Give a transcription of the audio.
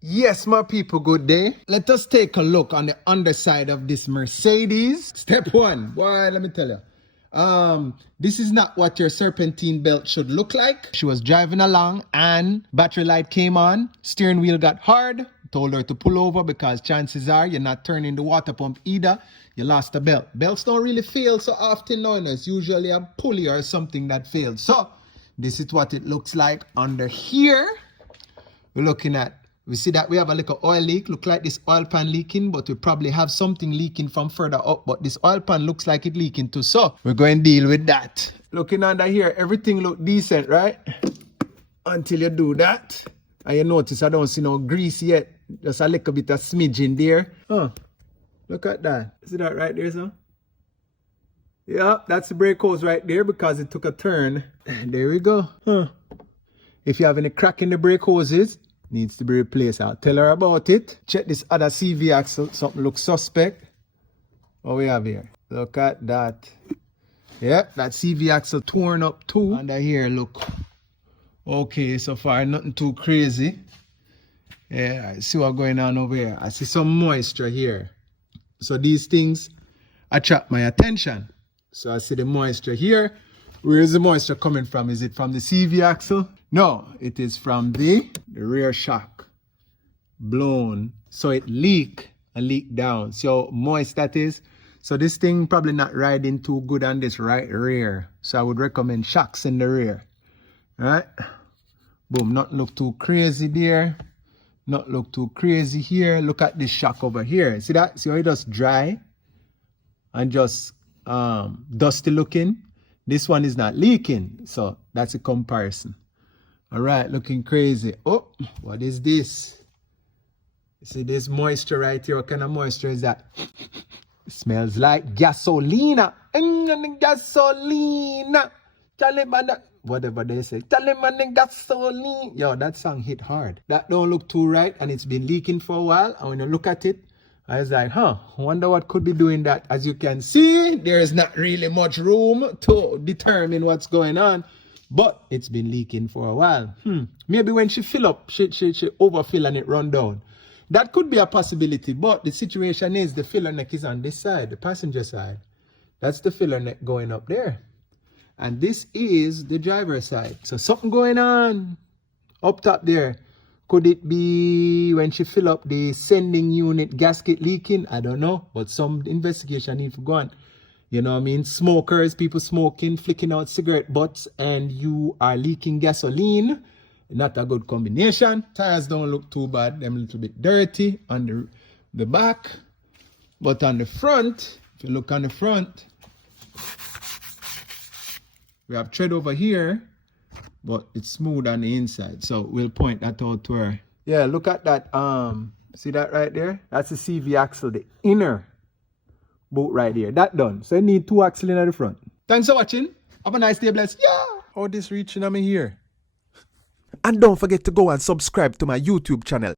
Yes, my people, good day. Let us take a look on the underside of this Mercedes. Step one, boy, let me tell you. This is not what your serpentine belt should look like. She was driving along and battery light came on, steering wheel got hard, told her to pull over because chances are you're not turning the water pump either. You lost the belt. Belts don't really fail so often now, it's usually a pulley or something that fails. So, this is what it looks like under here. We're looking at, we see that we have a little oil leak. Look like this oil pan leaking, but we probably have something leaking from further up. But this oil pan looks like it leaking too. So we're going to deal with that. Looking under here, everything look decent, right? Until you do that. And you notice I don't see no grease yet. Just a little bit of smidge in there. Look at that. See that right there, son? Yeah, that's the brake hose right there because it took a turn. There we go. If you have any crack in the brake hoses, needs to be replaced. I'll tell her about it. Check this other CV axle. Something looks suspect. What we have here? Look at that. Yep, that CV axle torn up too. Under here, look. Okay, so far nothing too crazy. Yeah, I see what's going on over here. I see some moisture here. So these things attract my attention. So I see the moisture here. Where is the moisture coming from? Is it from the CV axle? No, it is from the rear shock. Blown. So it leak down. See how moist that is? So this thing probably not riding too good on this right rear. So I would recommend shocks in the rear. Alright? Boom, not look too crazy there. Not look too crazy here. Look at this shock over here. See that? See how it just dry? And just dusty looking? This one is not leaking. So that's a comparison. All right, looking crazy. Oh, what is this? You see this moisture right here? What kind of moisture is that? It smells like gasolina. Gasolina. Whatever they say. Gasoline. Yo, that song hit hard. That don't look too right and it's been leaking for a while. And when you look at it, I was like, wonder what could be doing that. As you can see, there is not really much room to determine what's going on. But it's been leaking for a while. Maybe when she fill up, she overfill and it run down. That could be a possibility. But the situation is the filler neck is on this side, the passenger side. That's the filler neck going up there. And this is the driver's side. So something going on up top there. Could it be when she fill up the sending unit gasket leaking? I don't know. But some investigation need to go on. You know what I mean? Smokers, people smoking, flicking out cigarette butts, and you are leaking gasoline. Not a good combination. Tires don't look too bad. Them a little bit dirty on the back. But on the front, if you look on the front, we have tread over here, but it's smooth on the inside. So we'll point that out to her. Yeah, look at that. See that right there? That's the CV axle, the inner boot right here. That done. So you need two axles in the front. Thanks for watching. Have a nice day, blessed. Yeah. How this reaching on me here? And don't forget to go and subscribe to my YouTube channel.